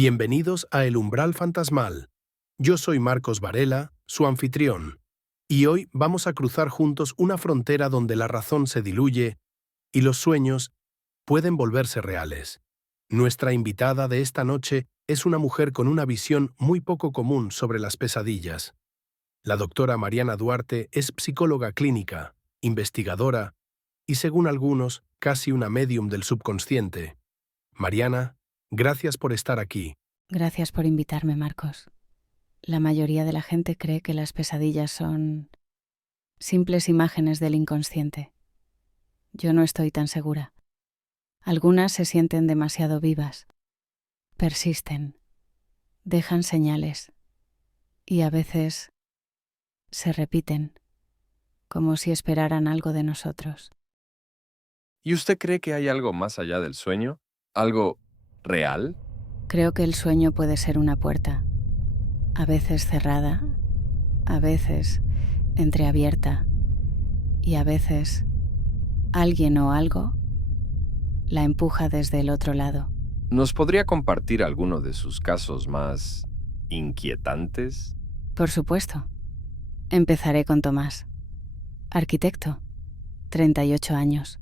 Bienvenidos a El Umbral Fantasmal. Yo soy Marcos Varela, su anfitrión, y hoy vamos a cruzar juntos una frontera donde la razón se diluye y los sueños pueden volverse reales. Nuestra invitada de esta noche es una mujer con una visión muy poco común sobre las pesadillas. La doctora Mariana Duarte es psicóloga clínica, investigadora y, según algunos, casi una médium del subconsciente. Mariana, gracias por estar aquí. Gracias por invitarme, Marcos. La mayoría de la gente cree que las pesadillas son simples imágenes del inconsciente. Yo no estoy tan segura. Algunas se sienten demasiado vivas, persisten, dejan señales y a veces se repiten, como si esperaran algo de nosotros. ¿Y usted cree que hay algo más allá del sueño? ¿Algo real? Creo que el sueño puede ser una puerta, a veces cerrada, a veces entreabierta y a veces alguien o algo la empuja desde el otro lado. ¿Nos podría compartir alguno de sus casos más inquietantes? Por supuesto. Empezaré con Tomás, arquitecto, 38 años.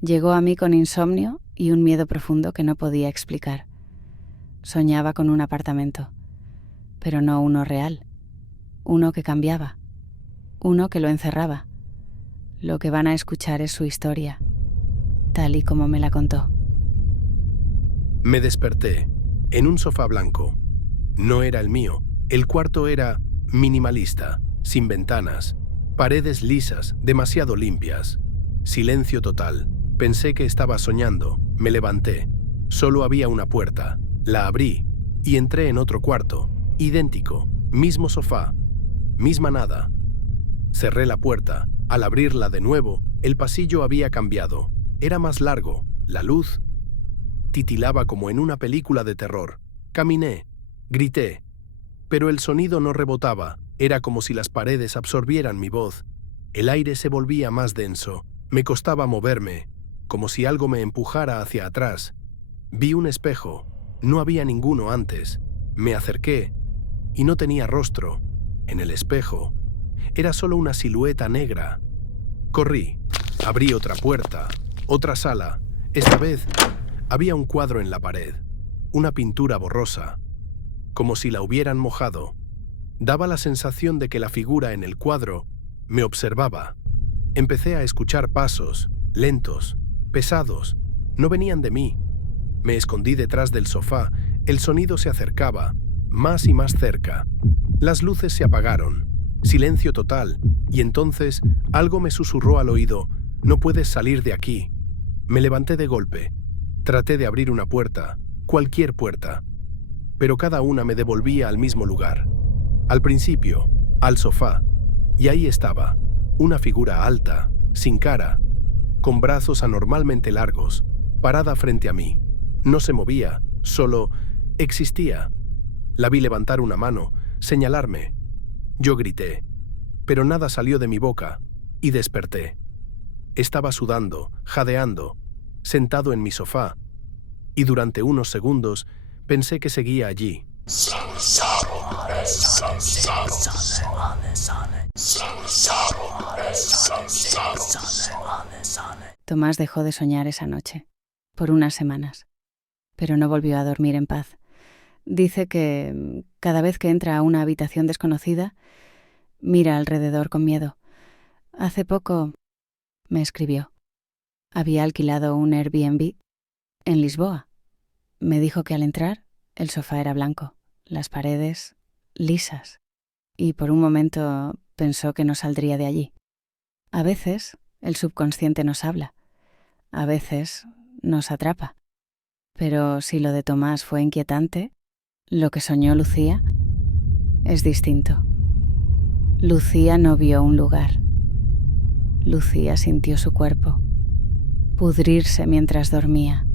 Llegó a mí con insomnio y un miedo profundo que no podía explicar. Soñaba con un apartamento, pero no uno real, uno que cambiaba, uno que lo encerraba. Lo que van a escuchar es su historia, tal y como me la contó. Me desperté, en un sofá blanco. No era el mío. El cuarto era minimalista, sin ventanas, paredes lisas, demasiado limpias. Silencio total. Pensé que estaba soñando. Me levanté. Solo había una puerta. La abrí y entré en otro cuarto, idéntico, mismo sofá, misma nada. Cerré la puerta. Al abrirla de nuevo, el pasillo había cambiado. Era más largo. La luz titilaba como en una película de terror. Caminé, grité, pero el sonido no rebotaba. Era como si las paredes absorbieran mi voz. El aire se volvía más denso. Me costaba moverme, como si algo me empujara hacia atrás. Vi un espejo. No había ninguno antes. Me acerqué y no tenía rostro. En el espejo era solo una silueta negra. Corrí. Abrí otra puerta, otra sala. Esta vez había un cuadro en la pared, una pintura borrosa, como si la hubieran mojado. Daba la sensación de que la figura en el cuadro me observaba. Empecé a escuchar pasos, lentos, pesados. No venían de mí. Me escondí detrás del sofá. El sonido se acercaba, más y más cerca. Las luces se apagaron. Silencio total. Y entonces algo me susurró al oído: «No puedes salir de aquí». Me levanté de golpe. Traté de abrir una puerta, cualquier puerta, pero cada una me devolvía al mismo lugar. Al principio, al sofá, y ahí estaba, una figura alta, sin cara, con brazos anormalmente largos, parada frente a mí. No se movía, solo existía. La vi levantar una mano, señalarme. Yo grité, pero nada salió de mi boca, y desperté. Estaba sudando, jadeando, sentado en mi sofá, y durante unos segundos pensé que seguía allí. Tomás dejó de soñar esa noche, por unas semanas, pero no volvió a dormir en paz. Dice que cada vez que entra a una habitación desconocida, mira alrededor con miedo. Hace poco me escribió. Había alquilado un Airbnb en Lisboa. Me dijo que al entrar, el sofá era blanco, las paredes lisas, y por un momento pensó que no saldría de allí. A veces el subconsciente nos habla, a veces nos atrapa. Pero si lo de Tomás fue inquietante, lo que soñó Lucía es distinto. Lucía no vio un lugar. Lucía sintió su cuerpo pudrirse mientras dormía.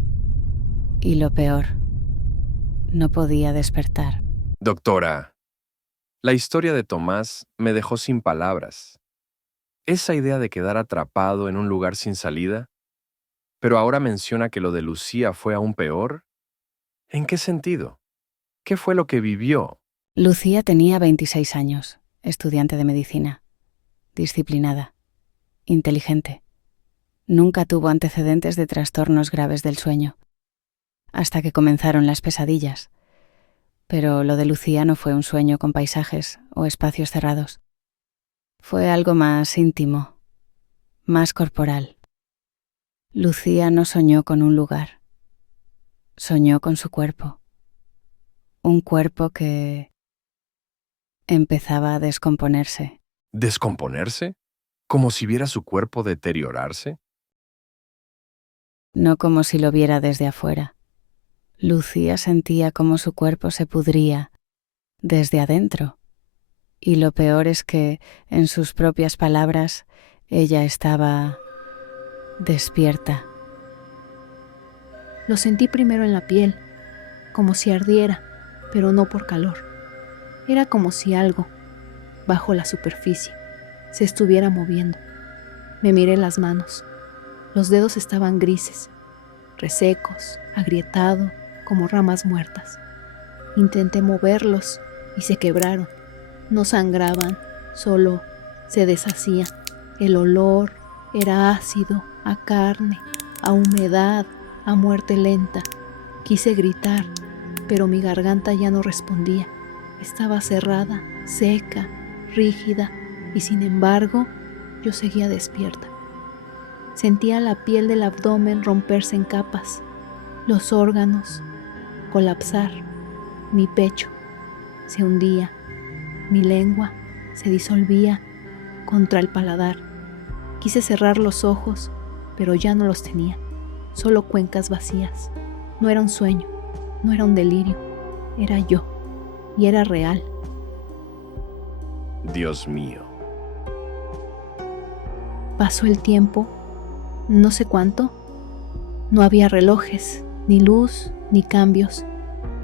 Y lo peor, no podía despertar. Doctora, la historia de Tomás me dejó sin palabras. Esa idea de quedar atrapado en un lugar sin salida, pero ahora menciona que lo de Lucía fue aún peor. ¿En qué sentido? ¿Qué fue lo que vivió? Lucía tenía 26 años, estudiante de medicina, disciplinada, inteligente. Nunca tuvo antecedentes de trastornos graves del sueño, hasta que comenzaron las pesadillas. Pero lo de Lucía no fue un sueño con paisajes o espacios cerrados. Fue algo más íntimo, más corporal. Lucía no soñó con un lugar, soñó con su cuerpo. Un cuerpo que empezaba a descomponerse. ¿Descomponerse? ¿Como si viera su cuerpo deteriorarse? No como si lo viera desde afuera. Lucía sentía cómo su cuerpo se pudría desde adentro. Y lo peor es que, en sus propias palabras, ella estaba despierta. Lo sentí primero en la piel, como si ardiera, pero no por calor. Era como si algo, bajo la superficie, se estuviera moviendo. Me miré las manos. Los dedos estaban grises, resecos, agrietados, como ramas muertas. Intenté moverlos y se quebraron. No sangraban, solo se deshacían. El olor era ácido, a carne, a humedad, a muerte lenta. Quise gritar, pero mi garganta ya no respondía. Estaba cerrada, seca, rígida, y sin embargo, yo seguía despierta. Sentía la piel del abdomen romperse en capas, los órganos colapsar, mi pecho se hundía, mi lengua se disolvía contra el paladar. Quise cerrar los ojos, pero ya no los tenía, solo cuencas vacías. No era un sueño, no era un delirio, era yo, y era real. Dios mío. Pasó el tiempo, no sé cuánto. No había relojes, ni luz, ni cambios.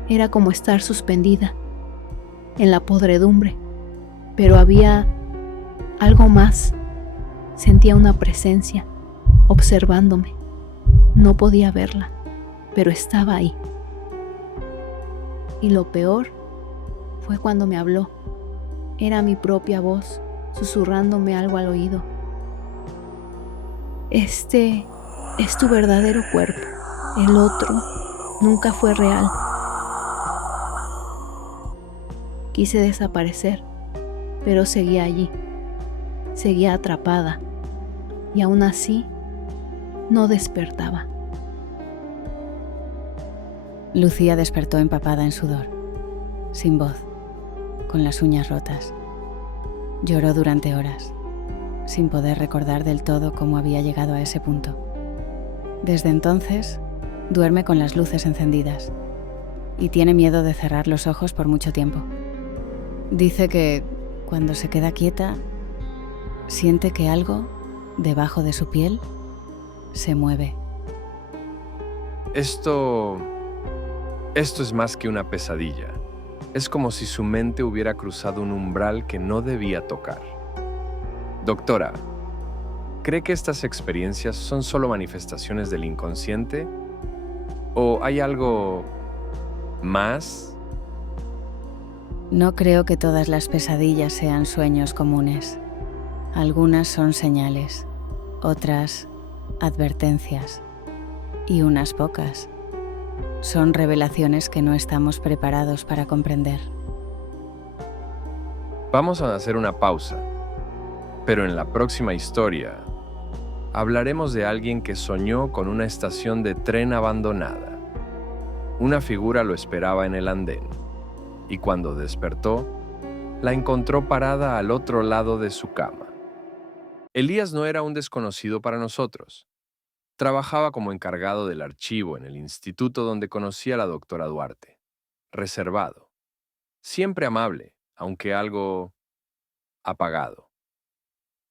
Era como estar suspendida en la podredumbre, pero había algo más. Sentía una presencia observándome. No podía verla, pero estaba ahí. Y lo peor fue cuando me habló. Era mi propia voz, susurrándome algo al oído. Este es tu verdadero cuerpo. El otro nunca fue real. Quise desaparecer, pero seguía allí. Seguía atrapada. Y aún así, no despertaba. Lucía despertó empapada en sudor, sin voz, con las uñas rotas. Lloró durante horas, sin poder recordar del todo cómo había llegado a ese punto. Desde entonces, duerme con las luces encendidas y tiene miedo de cerrar los ojos por mucho tiempo. Dice que, cuando se queda quieta, siente que algo, debajo de su piel, se mueve. Esto es más que una pesadilla. Es como si su mente hubiera cruzado un umbral que no debía tocar. Doctora, ¿cree que estas experiencias son solo manifestaciones del inconsciente? ¿O hay algo más? No creo que todas las pesadillas sean sueños comunes. Algunas son señales, otras advertencias, y unas pocas son revelaciones que no estamos preparados para comprender. Vamos a hacer una pausa, pero en la próxima historia hablaremos de alguien que soñó con una estación de tren abandonada. Una figura lo esperaba en el andén, y cuando despertó, la encontró parada al otro lado de su cama. Elías no era un desconocido para nosotros. Trabajaba como encargado del archivo en el instituto donde conocí a la doctora Duarte. Reservado. Siempre amable, aunque algo apagado.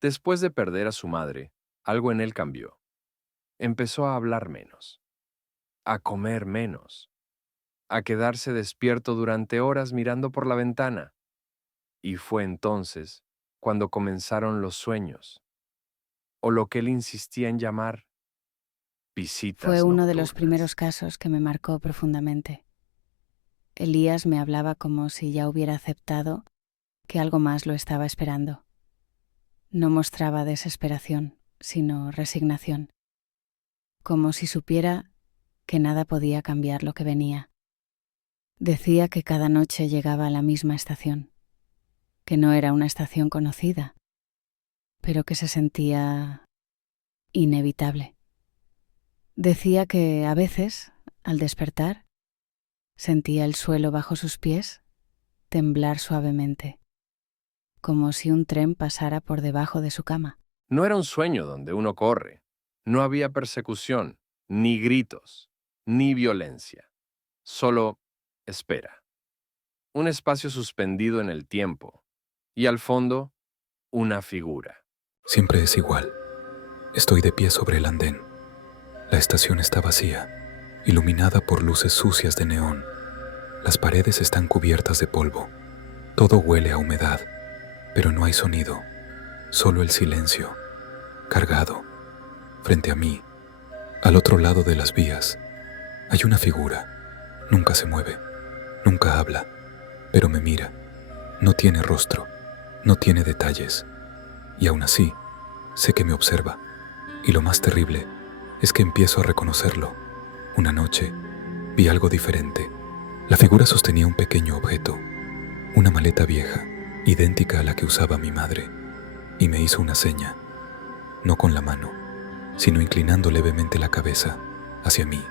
Después de perder a su madre, algo en él cambió. Empezó a hablar menos, a comer menos, a quedarse despierto durante horas mirando por la ventana. Y fue entonces cuando comenzaron los sueños, o lo que él insistía en llamar visitas Fue uno de los nocturnas. primeros casos que me marcó profundamente. Elías me hablaba como si ya hubiera aceptado que algo más lo estaba esperando. No mostraba desesperación, sino resignación, como si supiera que nada podía cambiar lo que venía. Decía que cada noche llegaba a la misma estación, que no era una estación conocida, pero que se sentía inevitable. Decía que a veces, al despertar, sentía el suelo bajo sus pies temblar suavemente, como si un tren pasara por debajo de su cama. No era un sueño donde uno corre. No había persecución, ni gritos, ni violencia. Solo espera. Un espacio suspendido en el tiempo. Y al fondo, una figura. Siempre es igual. Estoy de pie sobre el andén. La estación está vacía, iluminada por luces sucias de neón. Las paredes están cubiertas de polvo. Todo huele a humedad, pero no hay sonido. Solo el silencio, cargado. Frente a mí, al otro lado de las vías, hay una figura. Nunca se mueve, nunca habla, pero me mira. No tiene rostro, no tiene detalles. Y aún así, sé que me observa. Y lo más terrible es que empiezo a reconocerlo. Una noche, vi algo diferente. La figura sostenía un pequeño objeto, una maleta vieja, idéntica a la que usaba mi madre, y me hizo una seña, no con la mano, sino inclinando levemente la cabeza hacia mí.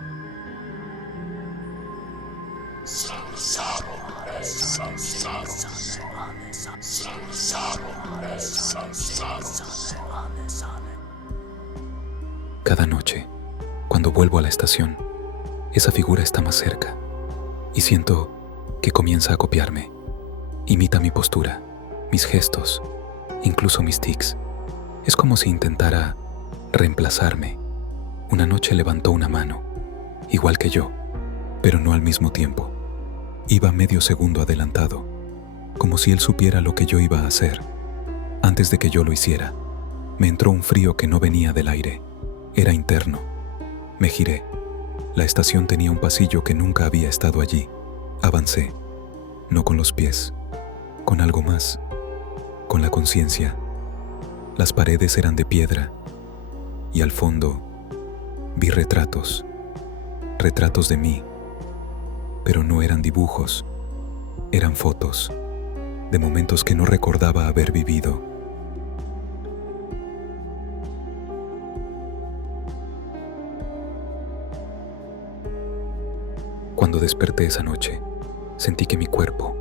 Cada noche, cuando vuelvo a la estación, esa figura está más cerca y siento que comienza a copiarme. Imita mi postura, mis gestos, incluso mis tics. Es como si intentara reemplazarme. Una noche levantó una mano, igual que yo, pero no al mismo tiempo. Iba medio segundo adelantado, como si él supiera lo que yo iba a hacer. Antes de que yo lo hiciera, me entró un frío que no venía del aire. Era interno. Me giré. La estación tenía un pasillo que nunca había estado allí. Avancé, no con los pies, con algo más, con la conciencia. Las paredes eran de piedra y al fondo vi retratos de mí, pero no eran dibujos, eran fotos de momentos que no recordaba haber vivido. Cuando desperté esa noche, sentí que mi cuerpo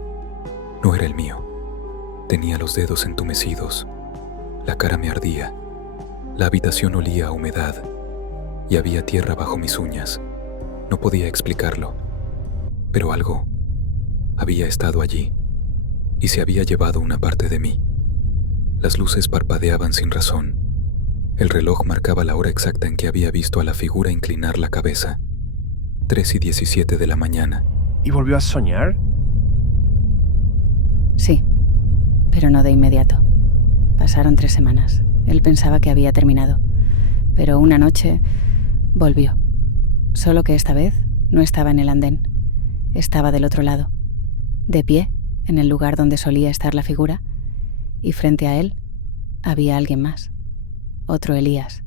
no era el mío. Tenía los dedos entumecidos, la cara me ardía, la habitación olía a humedad y había tierra bajo mis uñas. No podía explicarlo, pero algo había estado allí y se había llevado una parte de mí. Las luces parpadeaban sin razón. El reloj marcaba la hora exacta en que había visto a la figura inclinar la cabeza. 3:17 de la mañana. ¿Y volvió a soñar? Sí, pero no de inmediato. Pasaron 3 semanas. Él pensaba que había terminado, pero una noche volvió. Solo que esta vez no estaba en el andén. Estaba del otro lado, de pie, en el lugar donde solía estar la figura, y frente a él había alguien más. Otro Elías,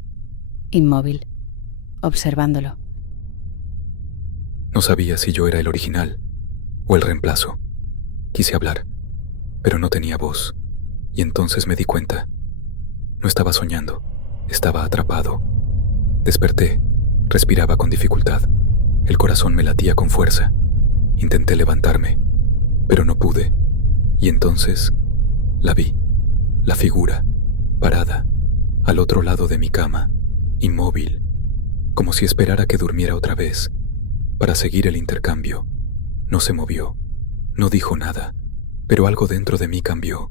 inmóvil, observándolo. No sabía si yo era el original o el reemplazo. Quise hablar, pero no tenía voz. Y entonces me di cuenta. No estaba soñando, estaba atrapado. Desperté, respiraba con dificultad. El corazón me latía con fuerza. Intenté levantarme, pero no pude. Y entonces la vi, la figura, parada, al otro lado de mi cama, inmóvil, como si esperara que durmiera otra vez, para seguir el intercambio. No se movió, no dijo nada, pero algo dentro de mí cambió,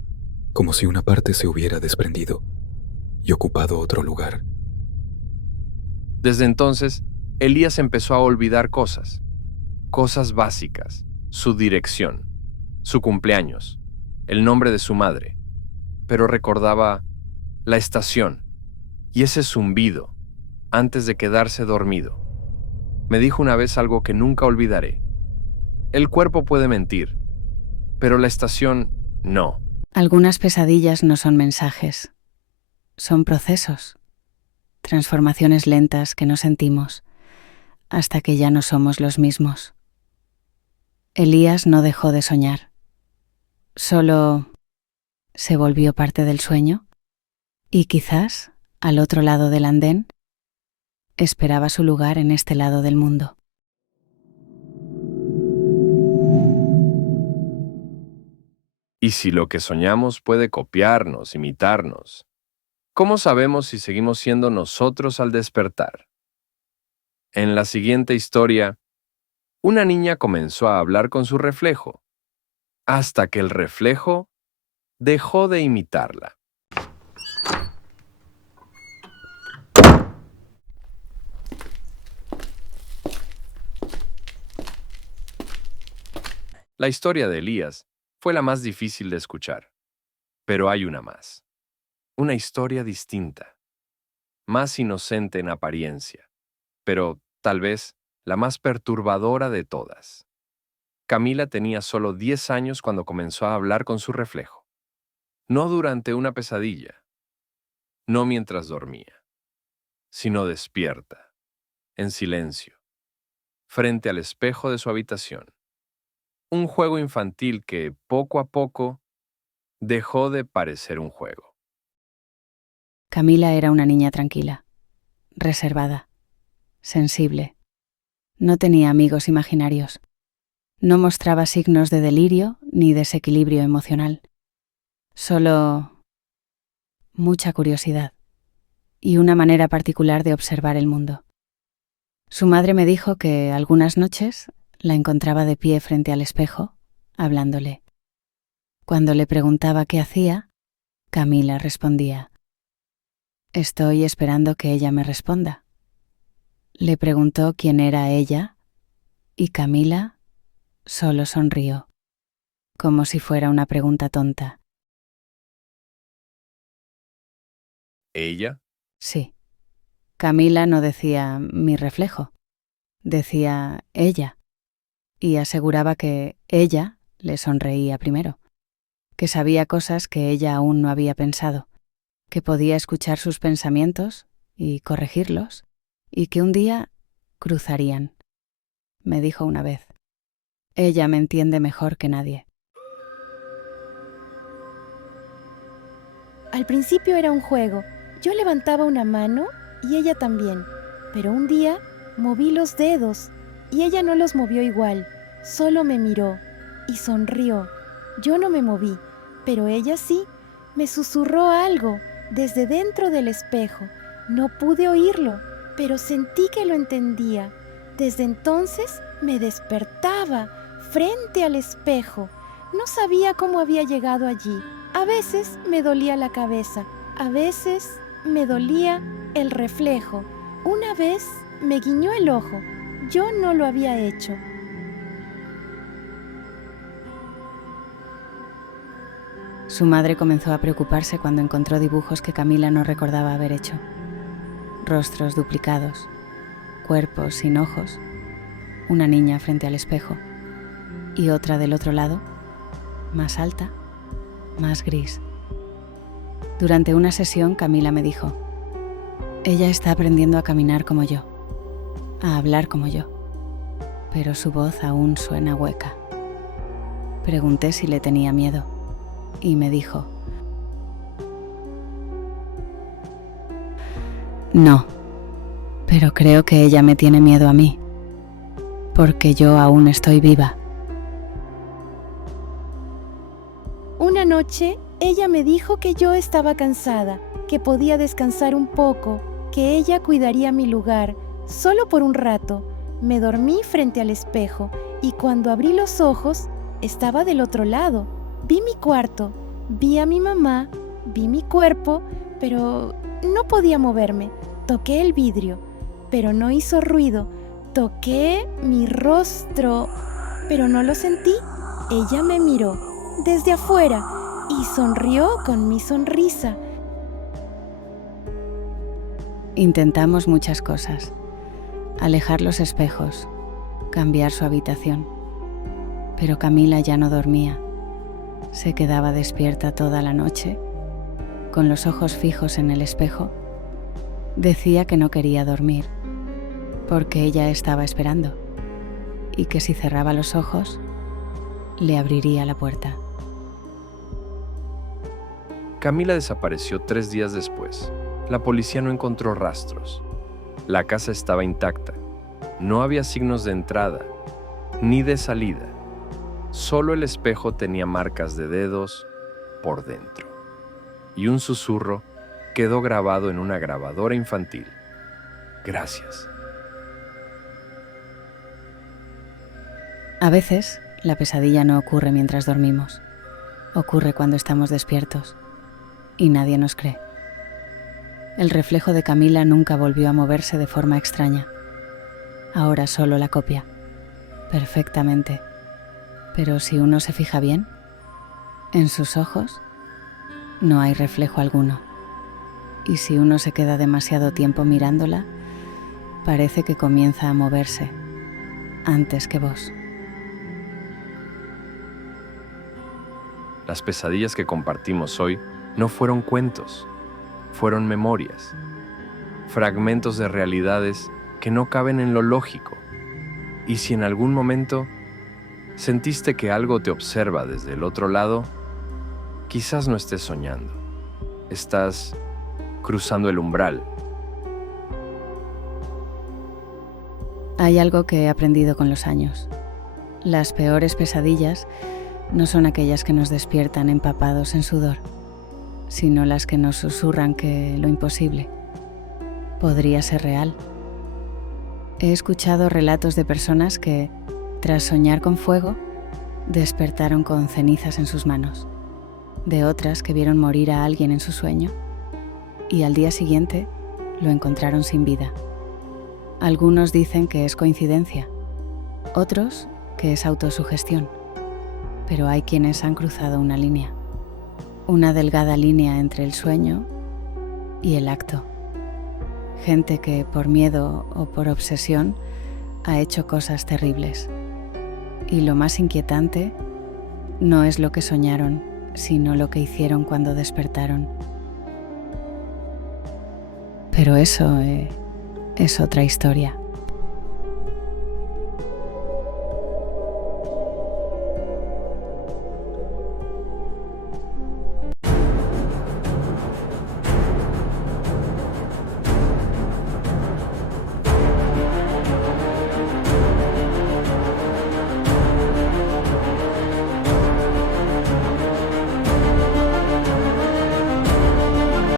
como si una parte se hubiera desprendido y ocupado otro lugar. Desde entonces, Elías empezó a olvidar cosas básicas, su dirección, su cumpleaños, el nombre de su madre, pero recordaba la estación y ese zumbido antes de quedarse dormido. Me dijo una vez algo que nunca olvidaré. El cuerpo puede mentir, pero la estación no. Algunas pesadillas no son mensajes, son procesos, transformaciones lentas que no sentimos hasta que ya no somos los mismos. Elías no dejó de soñar, solo se volvió parte del sueño y quizás, al otro lado del andén, esperaba su lugar en este lado del mundo. Y si lo que soñamos puede copiarnos, imitarnos, ¿cómo sabemos si seguimos siendo nosotros al despertar? En la siguiente historia, una niña comenzó a hablar con su reflejo, hasta que el reflejo dejó de imitarla. La historia de Elías fue la más difícil de escuchar, pero hay una más. Una historia distinta, más inocente en apariencia, pero tal vez la más perturbadora de todas. Camila tenía solo 10 años cuando comenzó a hablar con su reflejo. No durante una pesadilla, no mientras dormía, sino despierta, en silencio, frente al espejo de su habitación. Un juego infantil que, poco a poco, dejó de parecer un juego. Camila era una niña tranquila, reservada, sensible. No tenía amigos imaginarios. No mostraba signos de delirio ni desequilibrio emocional. Solo mucha curiosidad y una manera particular de observar el mundo. Su madre me dijo que algunas noches la encontraba de pie frente al espejo, hablándole. Cuando le preguntaba qué hacía, Camila respondía: «Estoy esperando que ella me responda». Le preguntó quién era ella y Camila solo sonrió, como si fuera una pregunta tonta. ¿Ella? Sí. Camila no decía «mi reflejo», decía «ella», y aseguraba que ella le sonreía primero, que sabía cosas que ella aún no había pensado, que podía escuchar sus pensamientos y corregirlos, y que un día cruzarían. Me dijo una vez: «Ella me entiende mejor que nadie». Al principio era un juego. Yo levantaba una mano y ella también, pero un día moví los dedos y ella no los movió igual, solo me miró y sonrió. Yo no me moví, pero ella sí. Me susurró algo desde dentro del espejo. No pude oírlo, pero sentí que lo entendía. Desde entonces me despertaba frente al espejo. No sabía cómo había llegado allí. A veces me dolía la cabeza, a veces me dolía el reflejo. Una vez me guiñó el ojo. Yo no lo había hecho. Su madre comenzó a preocuparse cuando encontró dibujos que Camila no recordaba haber hecho. Rostros duplicados, cuerpos sin ojos, una niña frente al espejo y otra del otro lado, más alta, más gris. Durante una sesión, Camila me dijo: «Ella está aprendiendo a caminar como yo, a hablar como yo, pero su voz aún suena hueca». Pregunté si le tenía miedo y me dijo: «No, pero creo que ella me tiene miedo a mí, porque yo aún estoy viva». Una noche, ella me dijo que yo estaba cansada, que podía descansar un poco, que ella cuidaría mi lugar, solo por un rato. Me dormí frente al espejo y cuando abrí los ojos, estaba del otro lado. Vi mi cuarto, vi a mi mamá, vi mi cuerpo, pero no podía moverme. Toqué el vidrio, pero no hizo ruido. Toqué mi rostro, pero no lo sentí. Ella me miró desde afuera y sonrió con mi sonrisa. Intentamos muchas cosas: alejar los espejos, cambiar su habitación, Pero Camila ya no dormía. Se quedaba despierta toda la noche, con los ojos fijos en el espejo. Decía que no quería dormir, porque ella estaba esperando, y que si cerraba los ojos, le abriría la puerta. Camila desapareció 3 días después. La policía no encontró rastros. La casa estaba intacta. No había signos de entrada ni de salida. Solo el espejo tenía marcas de dedos por dentro. Y un susurro quedó grabado en una grabadora infantil. Gracias. A veces, la pesadilla no ocurre mientras dormimos. Ocurre cuando estamos despiertos. Y nadie nos cree. El reflejo de Camila nunca volvió a moverse de forma extraña. Ahora solo la copia. Perfectamente. Pero si uno se fija bien, en sus ojos no hay reflejo alguno. Y si uno se queda demasiado tiempo mirándola, parece que comienza a moverse antes que vos. Las pesadillas que compartimos hoy no fueron cuentos, fueron memorias, fragmentos de realidades que no caben en lo lógico. Y si en algún momento sentiste que algo te observa desde el otro lado, quizás no estés soñando, estás cruzando el umbral. Hay algo que he aprendido con los años. Las peores pesadillas no son aquellas que nos despiertan empapados en sudor, sino las que nos susurran que lo imposible podría ser real. He escuchado relatos de personas que, tras soñar con fuego, despertaron con cenizas en sus manos, de otras que vieron morir a alguien en su sueño y al día siguiente lo encontraron sin vida. Algunos dicen que es coincidencia, otros que es autosugestión, pero hay quienes han cruzado una línea, una delgada línea entre el sueño y el acto. Gente que por miedo o por obsesión ha hecho cosas terribles. Y lo más inquietante no es lo que soñaron, sino lo que hicieron cuando despertaron. Pero eso es otra historia.